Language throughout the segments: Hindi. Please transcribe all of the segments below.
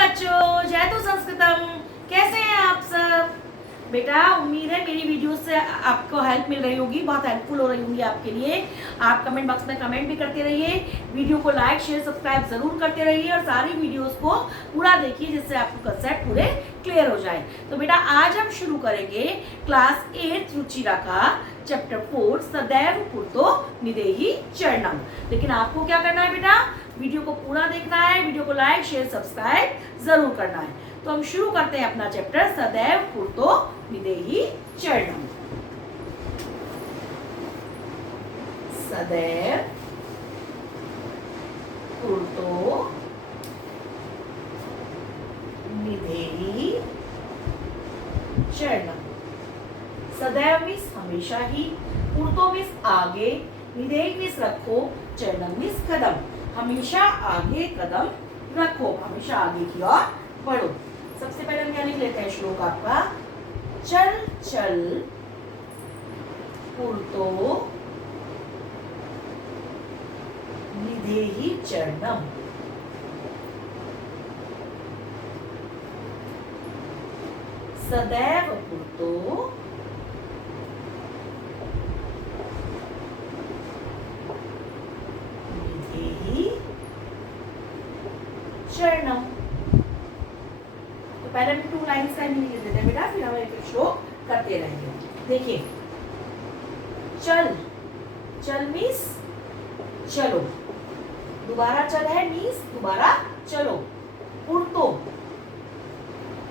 बच्चों, जय तो संस्कृतम। कैसे हैं आप सब? बेटा उम्मीद है मेरी वीडियो से आपको हेल्प मिल रही होगी, बहुत हेल्पफुल हो रही होंगी आपके लिए। आप कमेंट बॉक्स में कमेंट भी करते रहिए, वीडियो को लाइक शेयर सब्सक्राइब जरूर करते रहिए और सारी वीडियोस को पूरा देखिए जिससे आपको कंसेप्ट पूरे क्लियर हो जाए। तो बेटा आज हम शुरू करेंगे क्लास 8 रुचिरा का चैप्टर 4 सदैव पूर्तो निदेहि चरणम। लेकिन आपको क्या करना है बेटा, वीडियो को पूरा देखना है, वीडियो को लाइक शेयर सब्सक्राइब जरूर करना है। तो हम शुरू करते हैं अपना चैप्टर सदैव पूर्तो निदेहि चरणम। सदैव पूर्तो निदेहि चरणम। सदैव मीन्स हमेशा ही, पूर्तो मीन्स आगे, निदेहि मीन्स रखो, चरणम मीन्स कदम। हमेशा आगे कदम रखो, हमेशा आगे की ओर बढ़ो। सबसे पहले हम क्या लिख लेते हैं श्लोक आपका, चल चल पूर्तो निदेहि चरणम। सदैव पूर्तो निदेहि चरणम। तो पहले हम 2 लाइन्स का मीनिंग लिख देते हैं बेटा, फिर हम एक श्लोक करते रहेंगे। देखिए, चल चल मीन्स चलो, दोबारा चल है मीन्स दोबारा चलो। पूर्तो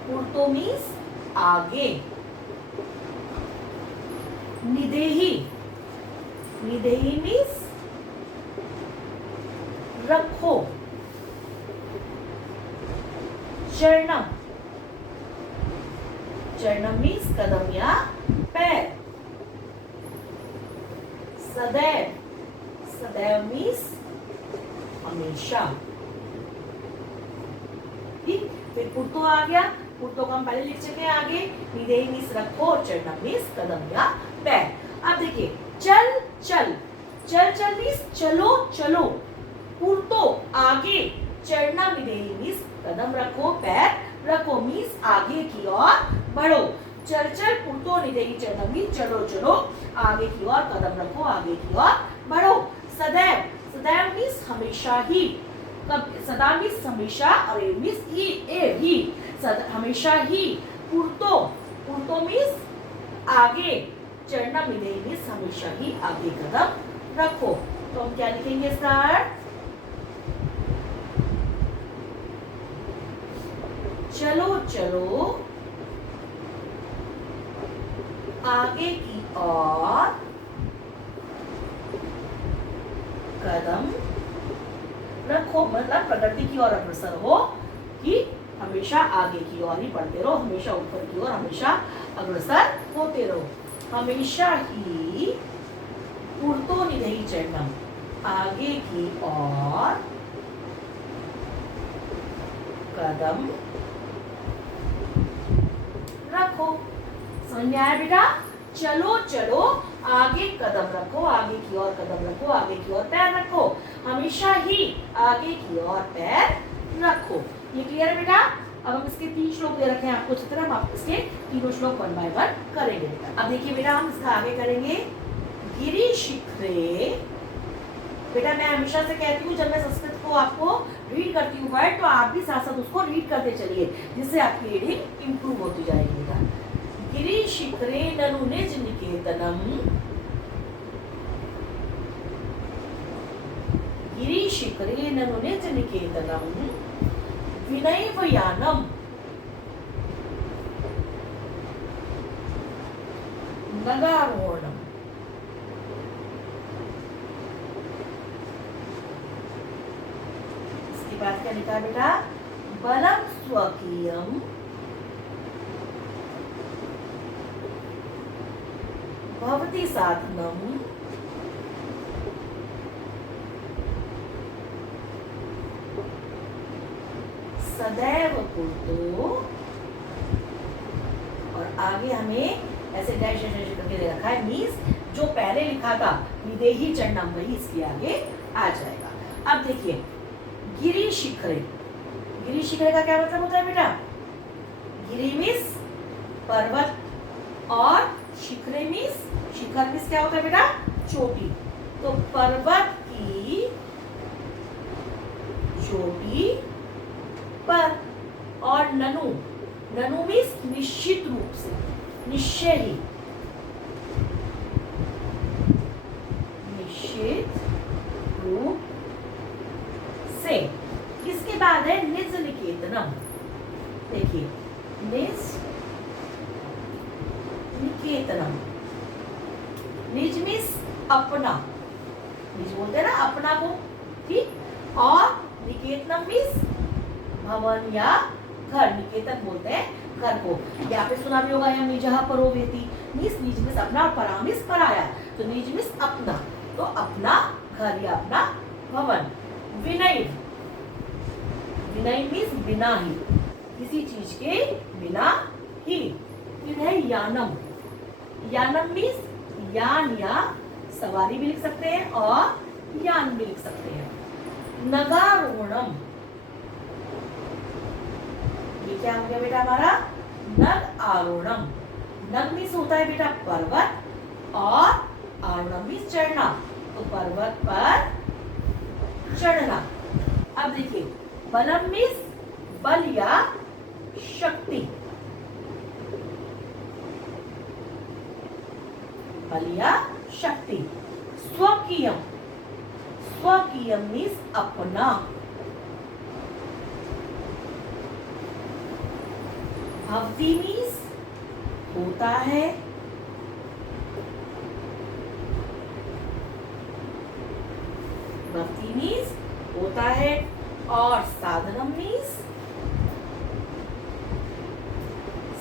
पूर्तो मीन्स आगे। निदेहि निदेहि मीन्स रखो। चरणम चरणम मीन्स कदम या पैर। सदैव सदैव मीन्स हमेशा। ठीक, फिर पूर्तो आ गया, पूर्तो को हम पहले लिख चुके हैं आगे। निदेहि मीन्स रखो और चरणम मीन्स कदम या पैर। अब देखिए, चल चल चल चल मीन्स चलो चलो। पूर्तो आगे, चरणम निदेहि मीन्स कदम रखो पैर रखो मीन्स आगे की ओर बढ़ो। चल चल पूर्तो निदेहि चरणम मीन्स चलो चलो आगे की ओर कदम रखो, आगे की ओर बढ़ो। सदैव सदैव मीन्स हमेशा ही, सदा मीन्स हमेशा और ए मीन्स ही हमेशा ही। पूर्तो पूर्तो मीन्स आगे, चरणम निदेहि मीन्स हमेशा ही आगे कदम रखो। तो हम क्या लिखेंगे स्टार्ट, चलो चलो आगे की ओर कदम रखो, मतलब प्रगति की ओर अग्रसर हो, कि हमेशा आगे की ओर ही बढ़ते रहो, हमेशा ऊपर की ओर हमेशा अग्रसर होते रहो। हमेशा ही पूर्तो निदेहि चरणम, आगे की ओर कदम रखो। समझ में आया बेटा? चलो चलो आगे कदम रखो, आगे की ओर कदम रखो, आगे की ओर पैर रखो, हमेशा ही आगे की ओर पैर रखो। ये क्लियर बेटा? अब हम इसके 3 श्लोक दे रखे हैं आपको चित्र, हम आप इसके तीनों श्लोक 1 बाय 1 करेंगे बेटा। अब देखिए बेटा, हम इसका आगे करेंगे। गिरि शिखरे, बेटा मैं हमेशा से कहती हूँ जब मैं संस्कृत को आपको रीड करती हूँ वर्ड, तो आप भी साथ साथ उसको रीड करते चलिए, जिससे आपकी रीडिंग इंप्रूव होती जाएगी बेटा। गिरि शिखरे ननु निज निकेतनम, गिरि शिखरे ननु निज निकेतनम, विनैव यानम नगारोहणम। बात क्या लिखा बेटा, बलम स्वकीयम भवति साधनम सदैव पूर्तो, और आगे हमें ऐसे डैश डैश करके दे रखा है, मीन्स जो पहले लिखा था निदेहि चरणम वही इसके आगे आ जाएगा। अब देखिए, गिरि शिखरे, गिरी शिखर का क्या मतलब होता है बेटा? गिरी मीन्स पर्वत और शिखरे मीन्स, शिखर मीन्स क्या होता है बेटा? चोटी। तो पर्वत की चोटी पर। और ननु, ननु मीन्स निश्चित रूप से, निश्चय ही, निश्चित रूप से। इसके बाद है निज निकेतनम। देखिए निज निकेतनम, निज मीन्स अपना, निज बोलते हैं ना अपना को, ठीक। और निकेतनम मीन्स भवन या घर, निकेतन बोलते हैं घर को। यहाँ पे सुना भी होगा या निजः परो वेति, मीन्स निज मीन्स अपना और परा मीन्स पराया, तो निज मीन्स अपना, तो अपना घर या अपना भवन। विनय, विनय मीन्स बिना ही, किसी चीज के बिना ही। फिर है यानम, यानम मीन्स यान या सवारी भी लिख सकते हैं और यान भी लिख सकते हैं। नगारोहणम, ये क्या हो गया बेटा हमारा? नग आरोहणम। नग मीन्स होता है बेटा पर्वत और आरोहणम मीन्स चढ़ना, तो पर्वत पर चढ़ना। अब देखिए बलम मीन्स बल या शक्ति, बल या शक्ति। स्वकीयम, स्वकीयम मीन्स अपना। भवती मीन्स होता है, भवती मीन्स होता है। और साधनम मीन्स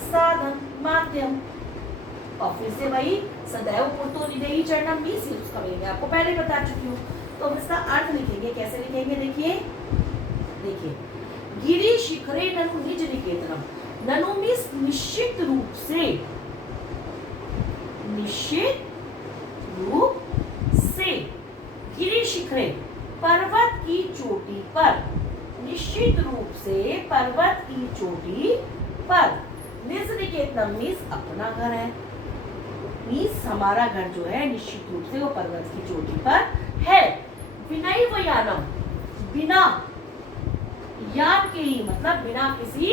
साधन, माध्यम। और फिर से वही सदैव पूर्तो निदेयी चरणम मीन्स उसका मैं आपको पहले बता चुकी हूँ। तो हम इसका अर्थ लिखेंगे, कैसे लिखेंगे? देखिए देखिए गिरी शिखरे ननु निज निकेतनम। ननु मीन्स निश्चित रूप से, निश्चित रूप से। गिरी शिखरे पर्वत की चोटी पर, निश्चित रूप से पर्वत की चोटी पर। निज निकेतनम मीन्स अपना घर है, मीन्स हमारा घर जो है निश्चित रूप से वो पर्वत की चोटी पर है। विनय व यानम, बिना यान के ही, मतलब बिना किसी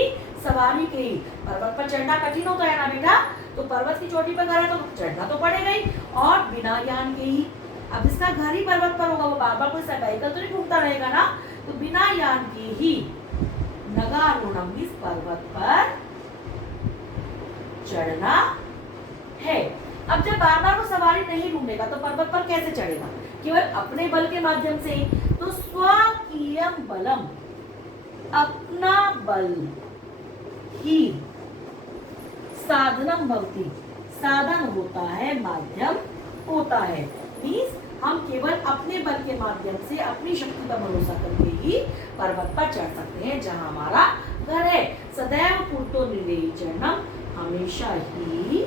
सवारी के ही। पर्वत पर चढ़ना कठिन होता है ना बेटा, तो पर्वत की चोटी पर घर है तो चढ़ना तो पड़ेगा ही, और बिना यान के ही। अब इसका घर ही पर्वत पर होगा, वो बार बार कोई साइकिल तो नहीं घूमता रहेगा ना, तो बिना यान के ही। नगारोहणम मीन्स पर्वत पर चढ़ना है। अब जब बार बार वो सवारी नहीं ढूंढेगा तो पर्वत पर कैसे चढ़ेगा? केवल अपने बल के माध्यम से। तो स्वकीयम बलम, अपना बल ही। साधनम भवति, साधन होता है, माध्यम होता है। मीन्स हम केवल अपने बल के माध्यम से, अपनी शक्ति पर भरोसा करके ही पर्वत पर चढ़ सकते हैं जहां हमारा घर है। सदैव पूर्तो निदेयी चरणम, हमेशा ही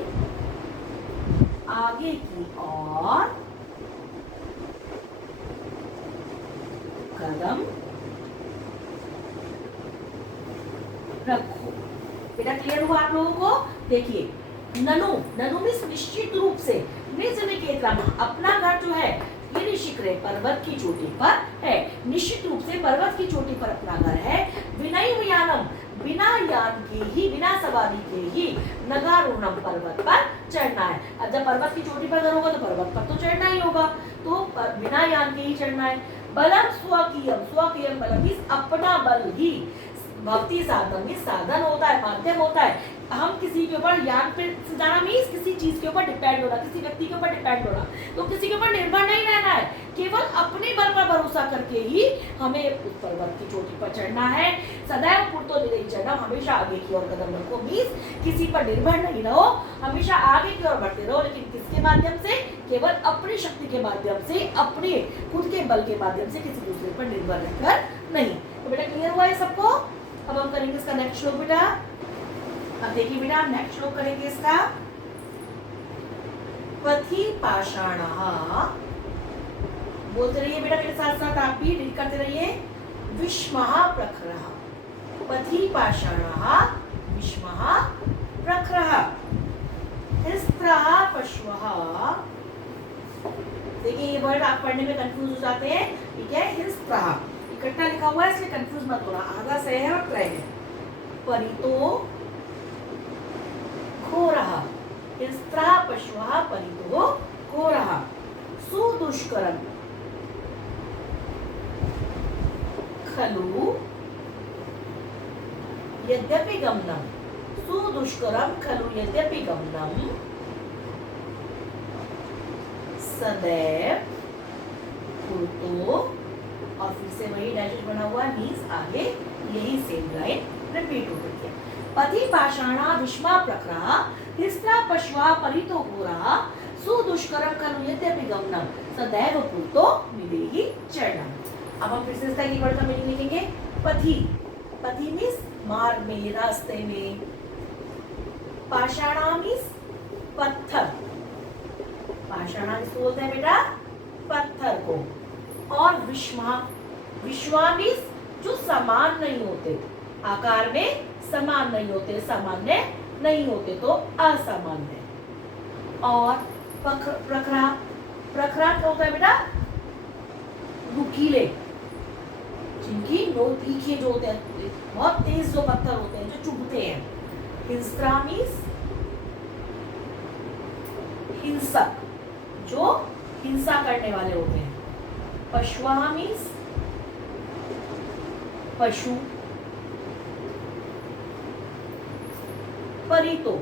आगे की ओर कदम रखो। बेटा क्लियर हुआ आप लोगों को? देखिए ननु, ननु मीन्स निश्चित रूप से। निज निकेतनम, अपना घर जो है गिरि शिखरे पर्वत की चोटी पर है, निश्चित रूप से पर्वत की चोटी पर अपना घर है। विनय यानम, बिना यान के ही, बिना सवारी के ही। नगारोहणम, पर्वत पर चढ़ना है। अब जब पर्वत की चोटी पर घर होगा तो पर्वत पर तो चढ़ना ही होगा, तो बिना यान के ही चढ़ना है। बलम स्वकीयम, स्वकीयम बलम मीन्स अपना बल ही। भक्ति साधन मीन्स साधन होता है, माध्यम होता है। हम किसी के ऊपर यान पे जाना मीन्स किसी चीज के ऊपर डिपेंड होना, किसी व्यक्ति के ऊपर डिपेंड होना। तो किसी के ऊपर निर्भर नहीं रहना है, केवल अपने बल पर भरोसा करके ही हमें उस पर्वत की चोटी पर चढ़ना है। सदैव पूर्तो निदेयी चरणम, हमेशा आगे की ओर कदम रखो। मीन्स किसी पर निर्भर नहीं रहो, हमेशा आगे की ओर बढ़ते रहो, लेकिन किसके माध्यम से? केवल अपनी शक्ति के माध्यम से, अपने खुद के बल के माध्यम से, किसी दूसरे पर निर्भर रहकर नहीं। तो बेटा क्लियर हुआ है सबको? अब हम करेंगे इसका नेक्स्ट श्लोक बेटा। अब देखिए बेटा हम नेक्स्ट श्लोक करेंगे इसका। पथि पाषाणः, बोलते रहिए बेटा मेरे साथ साथ, आप भी रीड करते रहिए। विष्मः प्रखरः, पथि पाषाणः विष्मः प्रखरः हिंस्त्रः पशवः। देखिए ये वर्ड आप पढ़ने में कंफ्यूज हो जाते हैं, ठीक है। हिंस्त्रः इकट्ठा लिखा हुआ है इसलिए कंफ्यूज मत होना, आधा सह है और त्रय है। परितो घोरः हिंस्त्रः पशवः परितो घोरः सुदुष्करम् खलु यद्यपि गमनम् सुदुष्करम् खलु यद्यपि गमनम् सदैव पूर्तो, और फिर से वही डैश बना हुआ मीन्स आगे यही सेम लाइन रिपीट हो रही है। पथि पाषाणः विष्मा प्रखरः हिंस्त्रः पशवः परितो घोरः सुदुष्करम् खलु यद्यपि गमनम् सदैव पूर्तो विदेहि चरणम्। अब हम फिर से इसका एक वर्ड का मीनिंग लिखेंगे। पथि, पथि मीन्स मार्ग में, रास्ते में। पाषाणा मीन्स पत्थर, पाषाणा मीन्स बोलते हैं बेटा पत्थर को। और विष्मा, विश्वा मीन्स जो समान नहीं होते, आकार में समान नहीं होते, सामान्य नहीं होते तो असामान्य। और प्रखरा, प्रखरा क्या होता है बेटा? नुकीले, जिनकी नोक तीखे जो होते हैं, बहुत तेज जो पत्थर होते हैं जो चुभते हैं। हिंस्रा मीन्स हिंसक, जो हिंसा करने वाले होते हैं। पशुआ मीन्स पशु। परितो,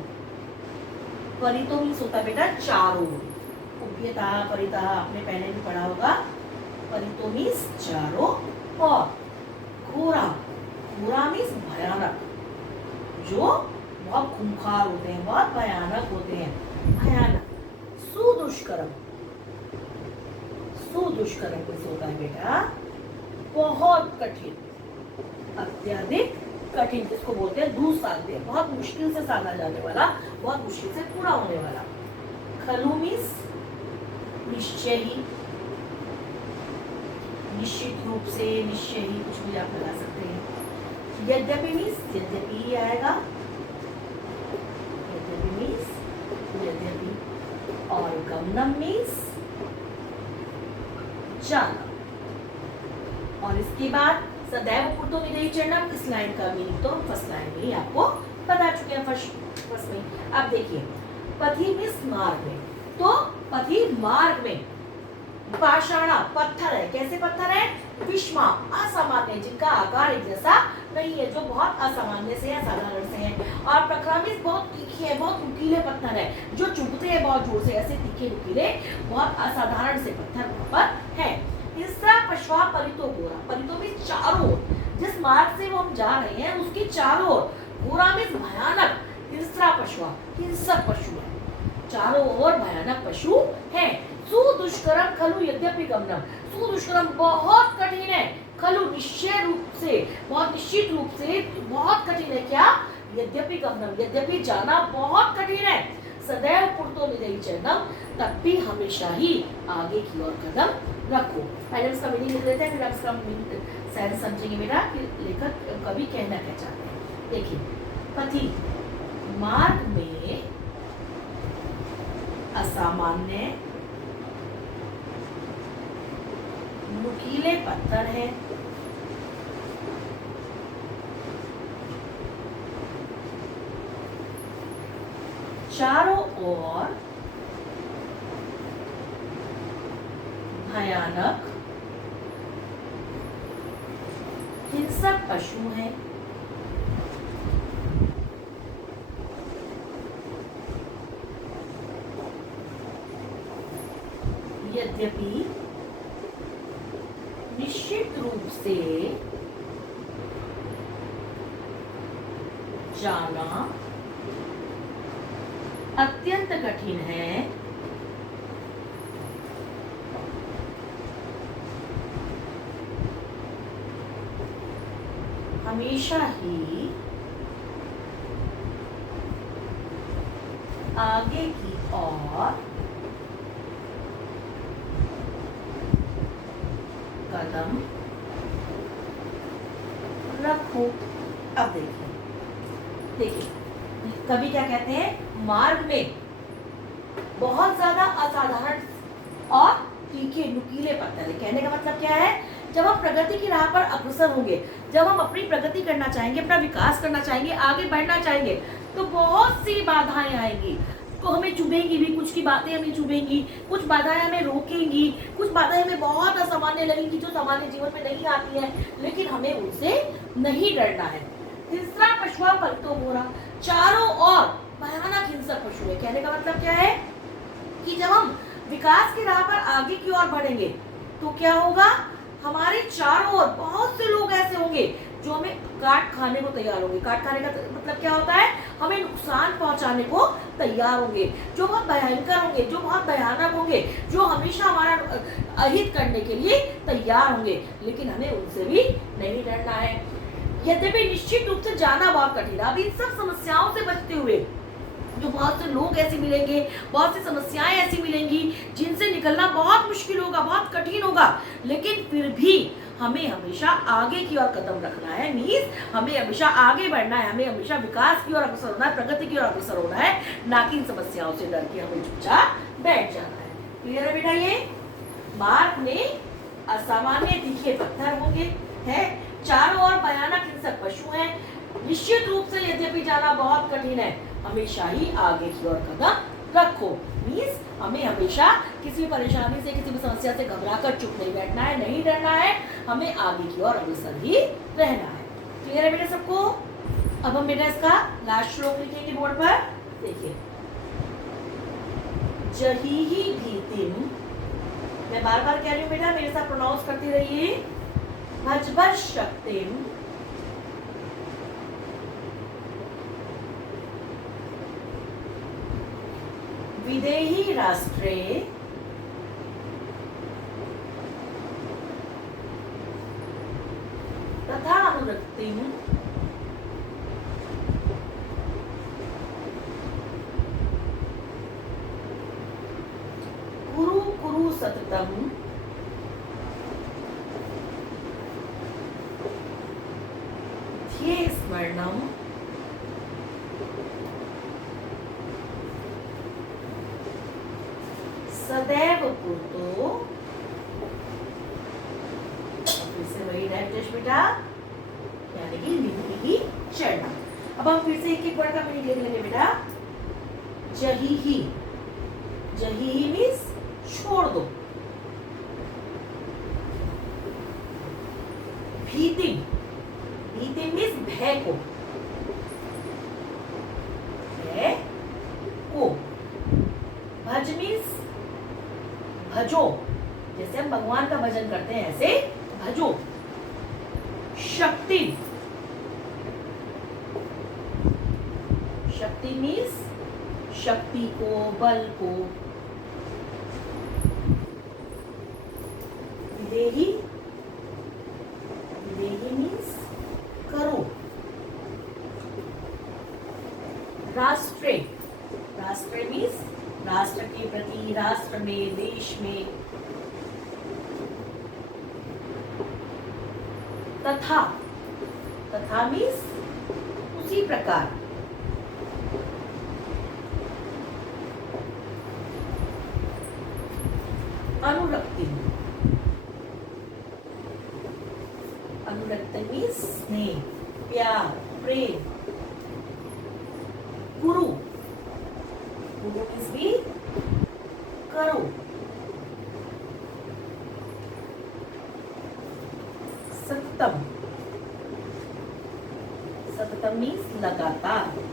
परितो मीन्स होता है बेटा चारों। उभयता परिता आपने पहले भी पढ़ा होगा। परितो मीन्स चारों। और घोरा, घोरा मीन्स भयानक, जो बहुत खूंखार होते हैं, बहुत भयानक होते हैं, भयानक। सुदुष्करम, सुदुष्करम मीन्स होता है बेटा बहुत कठिन, अत्यधिक कठिन, जिसको बोलते हैं दुस्साध्य, बहुत मुश्किल से साधा जाने वाला, बहुत मुश्किल से पूरा होने वाला। खलु मीन्स निश्चय ही, निश्चित रूप से, निश्चय ही, कुछ भी आप लगा सकते हैं। यद्यपि मीन्स यद्यपि आएगा, यद्यपि मीन्स यद्यपि। और गमनम मीन्स जाना। और इसके बाद सदैव पूर्तो विदेहि चरणम, इस लाइन का मीनिंग तो फर्स्ट लाइन में ही आपको बता चुके हैं फर्स्ट में। अब देखिए पथि मीन्स मार्ग में, तो पथि मार्ग में। पाषाणा पत्थर है, कैसे पत्थर है? विष्मा असामान्य, जिनका आकार एक जैसा नहीं है, जो बहुत असामान्य से है, साधारण से है। और प्रखरा मीन्स बहुत तीखे है, बहुत नुकीले पत्थर है, जो चुभते हैं बहुत जोर से, ऐसे तीखे नुकीले बहुत असाधारण से पत्थर वहां पर है। हिंस्रा पशवा परितो घोरा, परितो मीन्स चारों, जिस मार्ग से वो हम जा रहे हैं उसके चारों ओर। घोरा मीन्स भयानक, हिंस्रा पशवा हिंसक पशु है, चारों ओर भयानक पशु है। सुदुष्करम खलु यद्यपि गमनम, सुदुष्करम बहुत कठिन है, खलु निश्चय रूप से, बहुत निश्चित रूप से बहुत कठिन है। क्या? यद्यपि गमनम, यद्यपि जाना बहुत कठिन है। सदैव पूर्तो विदेहि चरणम, तब भी हमेशा ही आगे की ओर कदम रखो। पहले उसका मीनिंग लिख लेते हैं, फिर आप इसका सेंस समझेंगे बेटा कि लेखक कवि कहना क्या चाहते हैं। देखिए पथि मार्ग में असामान्य नुकीले पत्थर है, चारों ओर भयानक हिंसक पशु हैं। यद्यपि निश्चित रूप से जाना अत्यंत कठिन है, हमेशा ही आगे की ओर कदम रखो। अब देखिए, देखिए कवि क्या कहते हैं, मार्ग में बहुत ज्यादा असाधारण और तीखे नुकीले पत्थर है। कहने का मतलब क्या है, जब हम प्रगति की राह पर अग्रसर होंगे, जब हम अपनी प्रगति करना चाहेंगे, अपना विकास करना चाहेंगे, आगे बढ़ना चाहेंगे, तो बहुत सी बाधाएं आएंगी, तो हमें चुभेंगी भी, कुछ की बातें हमें चुभेंगी, कुछ बाधाएं हमें रोकेंगी, कुछ बाधाएं हमें बहुत असामान्य लगेंगी जो सामान्य जीवन में नहीं आती है, लेकिन हमें उनसे नहीं डरना है। तीसरा पशुआ पलटो मोरा, चारों ओर भयानक हिंसक पशु है। कहने का मतलब क्या है कि जब हम विकास की राह पर आगे की ओर बढ़ेंगे तो क्या होगा, हमारे चारों ओर बहुत से लोग ऐसे होंगे जो हमें काट खाने को तैयार होंगे। काट खाने का मतलब क्या होता है, हमें नुकसान पहुंचाने को तैयार होंगे, जो बहुत भयंकर होंगे, जो बहुत भयानक होंगे, जो हमेशा हमारा अहित करने के लिए तैयार होंगे, लेकिन हमें उनसे भी नहीं डरना है। यद्यपि निश्चित रूप से जाना बहुत कठिन है। अब इन सब समस्याओं से बचते हुए जो बहुत से लोग ऐसे मिलेंगे, बहुत सी समस्याएं ऐसी मिलेंगी जिनसे निकलना बहुत मुश्किल होगा, बहुत कठिन होगा, लेकिन फिर भी हमें हमेशा आगे की ओर कदम रखना है। मीन्स हमें हमेशा आगे बढ़ना है, हमें हमेशा विकास की ओर अग्रसर होना है, प्रगति की ओर अग्रसर होना है, ना कि इन समस्याओं से डर के हमें चुपचाप बैठ जाना है। क्लियर है बेटा? ये मार्ग में असामान्य तीखे पत्थर होंगे, है, चारों ओर भयानक हिंसक पशु हैं, निश्चित रूप से यद्यपि जाना बहुत कठिन है, हमेशा ही आगे की ओर कदम रखो। मीन्स हमें हमेशा किसी भी परेशानी से, किसी भी समस्या से घबरा कर चुप नहीं बैठना है, नहीं डरना है, हमें आगे की ओर अग्रसर ही रहना है। क्लियर है बेटा सबको? अब हम बेटा इसका लास्ट श्लोक लिखेंगे बोर्ड पर। देखिए, जही ही भीतिम, मैं बार बार कह रही हूँ बेटा, मेरे साथ प्रोनाउंस करती रहिए, भजभज शक्तिम विदेही राष्ट्रे तथा अनुरक्तिम कुरु कुरु सततम ध्ये स्मरणम सदैव पूर्तो। फिर से वही डायरेक्ट बेटा, यानी कि नीति ही चढ़ना। अब हम फिर से एक एक वर्ड का मीनिंग लिख लेंगे बेटा। जही ही, जही ही मीन्स छोड़ दो। भीति, भीति मीन्स भय को, भय को। भज मीन्स भजो, जैसे हम भगवान का भजन करते हैं ऐसे भजो। शक्ति, शक्ति मीन्स शक्ति को, बल को। विदेही, विदेही मीन्स करो। राष्ट्रे, राष्ट्र मीन्स राष्ट्र के प्रति, राष्ट्र में, देश में। तथा, तथा मीन्स उसी प्रकार। अनुरक्ति, अनुरक्ति मीन्स स्नेह, प्यार, प्रेम। गुरु, गुरु मीन्स भी करो। सततम, सततम मीन्स लगातार।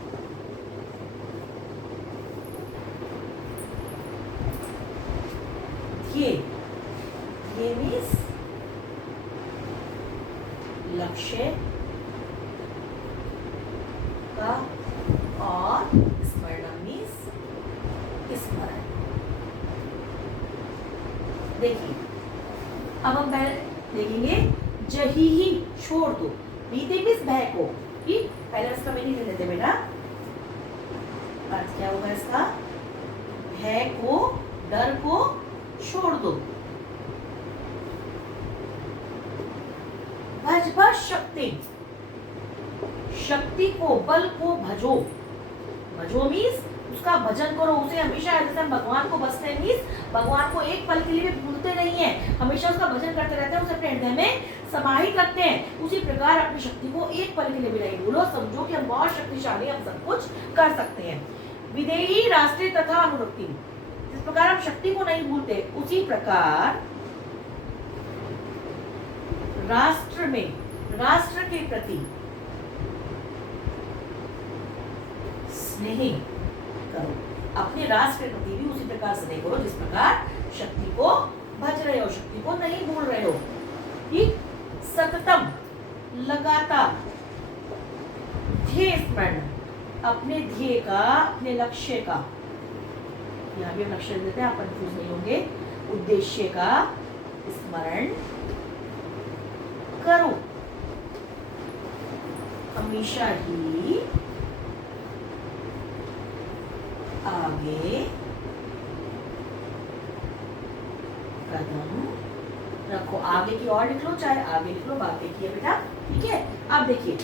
ये मीन्स लक्ष्य का, और स्मरण मीन्स स्मरण। देखिए, अब हम पहले देखेंगे जही ही छोड़ दो। भीति मीन्स भय को, ठीक? पहले इसका मीनिंग ले लेते बेटा। अर्थ क्या होगा इसका? भय को, डर को छोड़ दो। भज भज शक्ति, शक्ति को, बल को भजो। भजो मीन्स उसका भजन करो, उसे हमेशा, जैसे हम भगवान को बसते हैं मीन्स भगवान को एक पल के लिए भी भूलते नहीं है, हमेशा उसका भजन करते रहते हैं, उसे अपने हृदय में समाहित रखते हैं। उसी प्रकार अपनी शक्ति को एक पल के लिए भी नहीं भूलो, समझो कि हम बहुत शक्तिशाली, हम सब कुछ कर सकते हैं। विधेयी राष्ट्रीय तथा अनुरक्ति, जिस प्रकार हम शक्ति को नहीं भूलते, उसी प्रकार राष्ट्र में, राष्ट्र के प्रति स्नेह करो। अपने राष्ट्र के प्रति भी उसी प्रकार स्नेह करो जिस प्रकार शक्ति को भज रहे हो, शक्ति को नहीं भूल रहे हो। ठीक, सततम, लगातार, ध्येय स्मरण, अपने ध्येय का, अपने लक्ष्य का, यहाँ भी हम लक्ष्य देते हैं, आप कंफ्यूज नहीं होंगे, उद्देश्य का स्मरण करो। हमेशा ही आगे कदम रखो। आगे की ओर लिख लो, चाहे आगे लिख लो, बात देखिए बेटा, ठीक है। अब देखिए,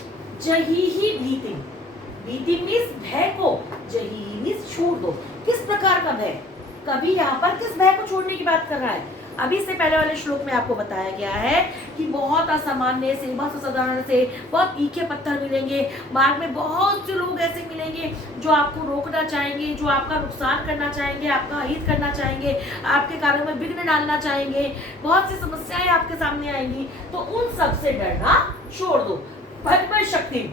जही ही भीति, भीति मीन्स भय को, जही मीन्स छोड़ दो। किस प्रकार का भय? कभी यहाँ पर किस भय को छोड़ने की बात कर रहा है? अभी से पहले वाले श्लोक में आपको बताया गया है कि बहुत असामान्य से, बहुत असाधारण से, बहुत तीखे पत्थर मिलेंगे, मार्ग में बहुत से लोग ऐसे मिलेंगे जो आपको रोकना चाहेंगे, जो आपका नुकसान करना चाहेंगे, आपका हित करना चाहेंगे, आपके कार्यों में विघ्न डालना चाहेंगे, बहुत सी समस्याएं आपके सामने आएंगी, तो उन सब से डरना छोड़ दो। भजमय शक्ति,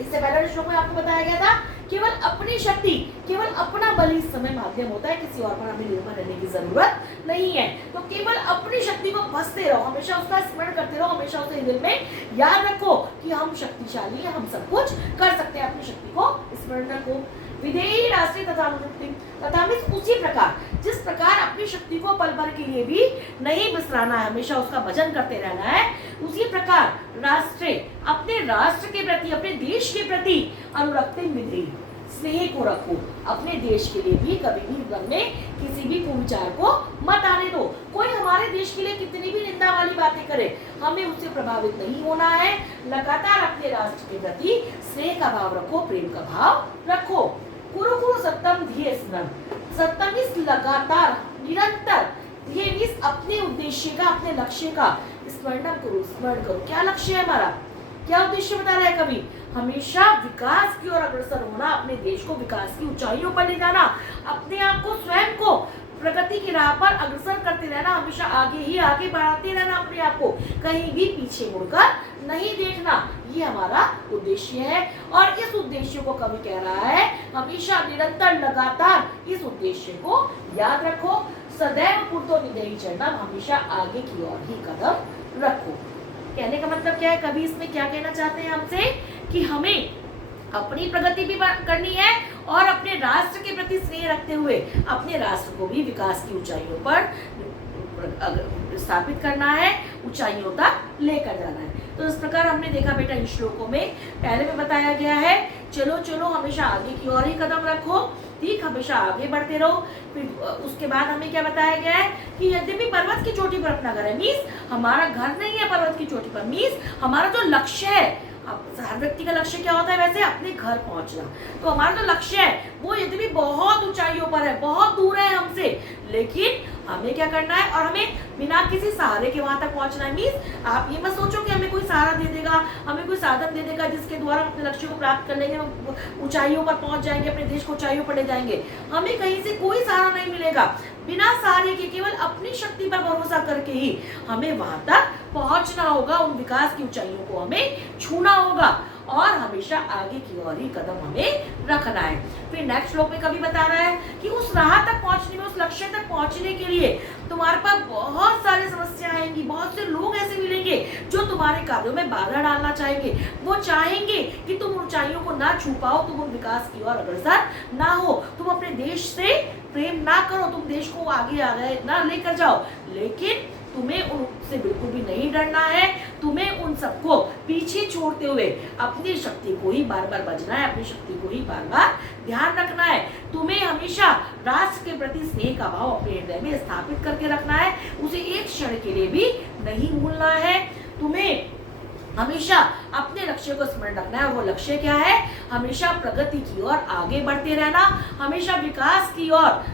इससे पहले वाले श्लोक में आपको बताया गया था, केवल अपनी शक्ति, केवल अपना बल इस समय माध्यम होता है, किसी और पर हमें निर्भर रहने की जरूरत नहीं है। तो केवल अपनी शक्ति को बसते रहो, हमेशा उसका स्मरण करते रहो, हमेशा उसे दिल में याद रखो कि हम शक्तिशाली हैं, हम सब कुछ कर सकते हैं। अपनी शक्ति को स्मरण रखो। विधेयी राष्ट्रीय तथा अनुरक्ति, तथा मीन्स उसी प्रकार, जिस प्रकार अपनी शक्ति को पल भर के लिए भी नहीं बिसराना है, हमेशा उसका भजन करते रहना है, उसी प्रकार राष्ट्र, अपने राष्ट्र के प्रति, अपने देश के प्रति अनुरक्ति विधेयी, स्नेह को रखो। अपने देश के लिए भी कभी भी मन में किसी भी कुविचार को मत आने दो। कोई हमारे देश के लिए कितनी भी निंदा वाली बातें करे, हमें उससे प्रभावित नहीं होना है। लगातार अपने राष्ट्र के प्रति स्नेह का भाव रखो, प्रेम का भाव रखो। कुरु कुरु सत्यम ध्येय स्मरण, सत्यम इस लगातार, निरंतर, ध्येय इस अपने उद्देश्य का, अपने लक्ष्य का स्मरण करो, स्मरण करो। क्या लक्ष्य है हमारा, क्या उद्देश्य बता रहा है कवि? हमेशा विकास की ओर अग्रसर होना, अपने देश को विकास की ऊंचाइयों पर ले जाना, अपने आप को, स्वयं को प्रगति की राह पर अग्रसर करते रहना, हमेशा आगे ही आगे बढ़ाते रहना, अपने आप को कहीं भी पीछे मुड़कर नहीं देखना, ये हमारा उद्देश्य है। और इस उद्देश्य को कवि कह रहा है, हमेशा निरंतर लगातार इस उद्देश्य को याद रखो। सदैव पूर्तो निधेयी चरणम, हमेशा आगे की ओर ही कदम रखो। कहने का मतलब क्या है, कभी इसमें क्या कहना चाहते हैं हमसे कि हमें अपनी प्रगति भी करनी है और अपने राष्ट्र के प्रति स्नेह रखते हुए अपने राष्ट्र को भी विकास की ऊंचाइयों पर स्थापित करना है, ऊंचाइयों तक लेकर जाना है। तो इस प्रकार हमने देखा बेटा इन श्लोकों में, पहले में बताया गया है चलो चलो हमेशा आगे की ओर ही कदम रखो, ठीक, हमेशा आगे बढ़ते रहो। फिर उसके बाद हमें क्या बताया गया है कि यद्यपि पर्वत की चोटी पर अपना घर है, मीन्स हमारा घर नहीं है पर्वत की चोटी पर, मीन्स हमारा जो लक्ष्य है, हर व्यक्ति का लक्ष्य क्या होता है वैसे, अपने घर पहुंचना। तो हमारा जो लक्ष्य है वो यद्यपि बहुत ऊंचाइयों पर है, बहुत दूर है हमसे, लेकिन हमें क्या करना है और हमें बिना किसी सहारे के वहां तक पहुंचना है। मीन्स आप ये मत सोचो कि हमें कोई सहारा दे देगा, हमें कोई साधन दे देगा जिसके द्वारा हम अपने लक्ष्य को प्राप्त कर लेंगे, ऊंचाइयों पर पहुंच जाएंगे, अपने देश को ऊंचाइयों पर ले जाएंगे। हमें कहीं से कोई सहारा नहीं मिलेगा, बिना सहारे के केवल अपनी शक्ति पर भरोसा करके ही हमें वहां तक पहुंचना होगा, उन विकास की ऊंचाइयों को हमें छूना होगा और हमेशा आगे की ओर ही कदम हमें रखना है। फिर नेक्स्ट श्लोक में कभी बता रहा है कि उस राह तक पहुंचने में, उस लक्ष्य तक पहुंचने के लिए तुम्हारे पास बहुत सारी समस्याएं आएंगी, बहुत से लोग ऐसे मिलेंगे जो तुम्हारे कार्यों में बाधा डालना चाहेंगे, वो चाहेंगे कि तुम ऊंचाइयों को ना छू पाओ, तुम उन विकास की ओर अग्रसर ना हो, तुम अपने देश से प्रेम ना करो, तुम देश को आगे आगे ना लेकर जाओ। लेकिन तुम्हें उनसे बिल्कुल भी नहीं डरना है, तुम्हें उन सबको पीछे छोड़ते हुए अपनी शक्ति को ही बार बार बजना है, अपनी शक्ति को ही बार बार ध्यान रखना है। तुम्हें हमेशा राष्ट्र के प्रति स्नेह का भाव अपने हृदय में स्थापित करके रखना है, उसे एक क्षण के लिए भी नहीं भूलना है। तुम्हें हमेशा अपने लक्ष्य को स्मरण रखना है। वो लक्ष्य क्या है? हमेशा प्रगति की ओर आगे बढ़ते रहना, हमेशा विकास की ओर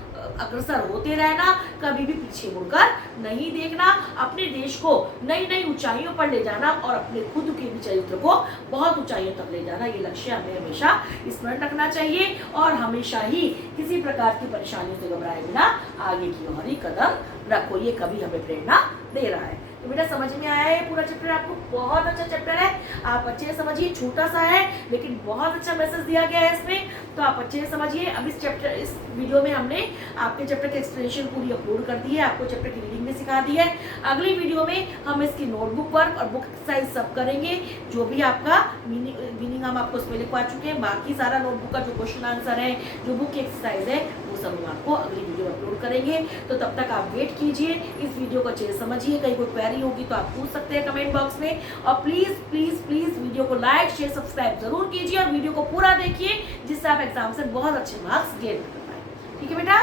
अग्रसर होते रहना, कभी भी पीछे मुड़कर नहीं देखना, अपने देश को नई नई ऊंचाइयों पर ले जाना और अपने खुद के भी चरित्र को बहुत ऊंचाइयों तक ले जाना, ये लक्ष्य हमें हमेशा स्मरण रखना चाहिए। और हमेशा ही किसी प्रकार की परेशानियों से घबराए बिना आगे की ओर ही कदम रखो, ये कभी हमें प्रेरणा दे रहा है। तो बेटा समझ में आया है पूरा चैप्टर? आपको बहुत अच्छा चैप्टर है, आप अच्छे से समझिए। छोटा सा है लेकिन बहुत अच्छा मैसेज दिया गया है इसमें, तो आप अच्छे से समझिए। अब इस वीडियो में हमने आपके चैप्टर की एक्सप्लेनेशन पूरी अपलोड कर दी है, आपको चैप्टर की रीडिंग भी सिखा दी है। अगली वीडियो में हम इसकी नोटबुक वर्क और बुक एक्सरसाइज सब करेंगे, जो भी आपका मीनिंग हम आपको उसमें लिखवा चुके हैं। बाकी सारा नोटबुक का जो क्वेश्चन आंसर है, जो बुक की एक्सरसाइज है, वो सब हम आपको अगली वीडियो में अपलोड करेंगे। तो तब तक आप वेट कीजिए, इस वीडियो को अच्छे से समझिए। कहीं कोई क्वेरी होगी तो आप पूछ सकते हैं कमेंट बॉक्स में। और प्लीज प्लीज प्लीज वीडियो को लाइक शेयर सब्सक्राइब जरूर कीजिए और वीडियो को पूरा देखिए, जिससे आप एग्जाम से बहुत अच्छे मार्क्स गेन कर पाए। ठीक है बेटा?